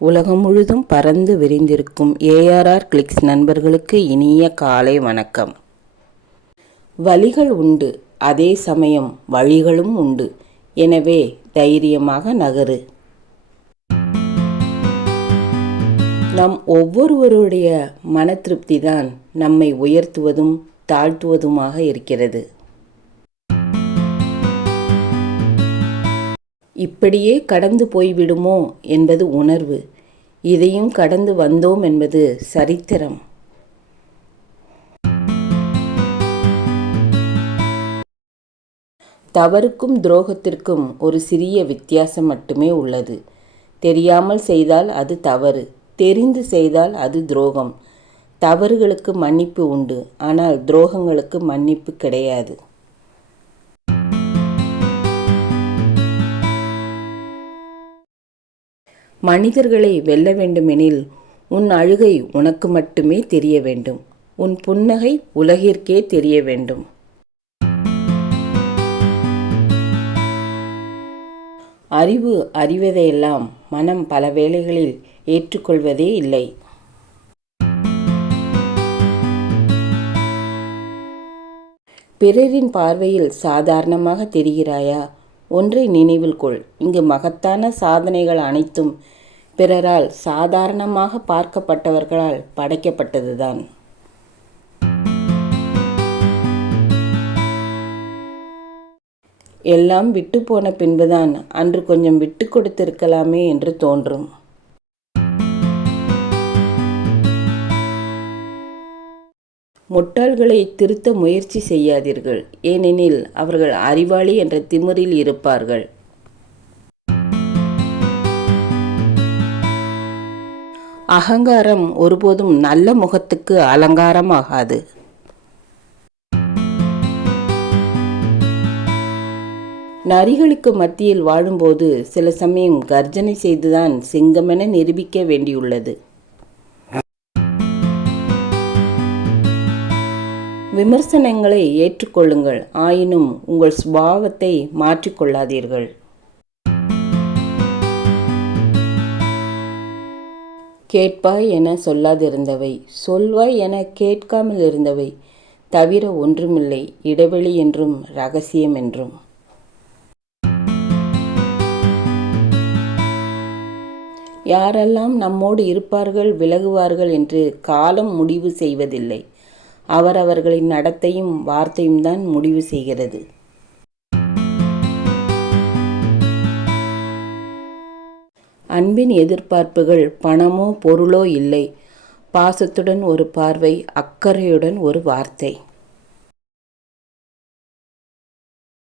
உலகம் முழுதும் பறந்து விரிந்திருக்கும் ஏஆர்ஆர் கிளிக்ஸ் நண்பர்களுக்கு இனிய காலை வணக்கம். வழிகள் உண்டு, அதே சமயம் வழிகளும் உண்டு. எனவே தைரியமாக நகரு. நம் ஒவ்வொருவருடைய மன திருப்தி தான் நம்மை உயர்த்துவதும் தாழ்த்துவதுமாக இருக்கிறது. இப்படியே கடந்து போய்விடுமோ என்பது உணர்வு. இதையும் கடந்து வந்தோம் என்பது சரித்திரம். தவறுக்கும் துரோகத்திற்கும் ஒரு சிறிய வித்தியாசம் மட்டுமே உள்ளது. தெரியாமல் செய்தால் அது தவறு, தெரிந்து செய்தால் அது துரோகம். தவறுகளுக்கு மன்னிப்பு உண்டு, ஆனால் துரோகங்களுக்கு மன்னிப்பு கிடையாது. மனிதர்களை வெல்ல வேண்டுமெனில் உன் அழுகை உனக்கு மட்டுமே தெரிய வேண்டும். உன் புன்னகை உலகிற்கே தெரிய வேண்டும். அறிவு அறிவதையெல்லாம் மனம் பல வேளைகளில் ஏற்றுக்கொள்வதே இல்லை. பிறரின் பார்வையில் சாதாரணமாக தெரிகிறாயா? ஒன்றை நினைவில் கொள், இங்கு மகத்தான சாதனைகள் அனைத்தும் பிறரால் சாதாரணமாக பார்க்கப்பட்டவர்களால் படைக்கப்பட்டதுதான். எல்லாம் விட்டு போன பின்புதான் அன்று கொஞ்சம் விட்டு கொடுத்திருக்கலாமே என்று தோன்றும். முட்டாள்களை திருத்த முயற்சி செய்யாதீர்கள், ஏனெனில் அவர்கள் அறிவாளி என்ற திமிரில் இருப்பார்கள். அகங்காரம் ஒருபோதும் நல்ல முகத்துக்கு அலங்காரமாகாது. நரிகளுக்கு மத்தியில் வாழும்போது சில சமயம் கர்ஜனை செய்துதான் சிங்கமென நிரூபிக்க வேண்டியுள்ளது. விமர்சனங்களை ஏற்றுக்கொள்ளுங்கள், ஆயினும் உங்கள் சுபாவத்தை மாற்றிக்கொள்ளாதீர்கள். கேட்பாய் என சொல்லாதிருந்தவை, சொல்வாய் என கேட்காமல் இருந்தவை தவிர ஒன்றுமில்லை, இடைவெளி என்றும் இரகசியம் என்றும். யாரெல்லாம் நம்மோடு இருப்பார்கள் விலகுவார்கள் என்று காலம் முடிவு செய்வதில்லை. அவரவர்களின் நடத்தையும் வார்த்தையும் தான் முடிவு செய்கிறது. அன்பின் எதிர்பார்ப்புகள் பணமோ பொருளோ இல்லை. பாசத்துடன் ஒரு பார்வை, அக்கறையுடன் ஒரு வார்த்தை.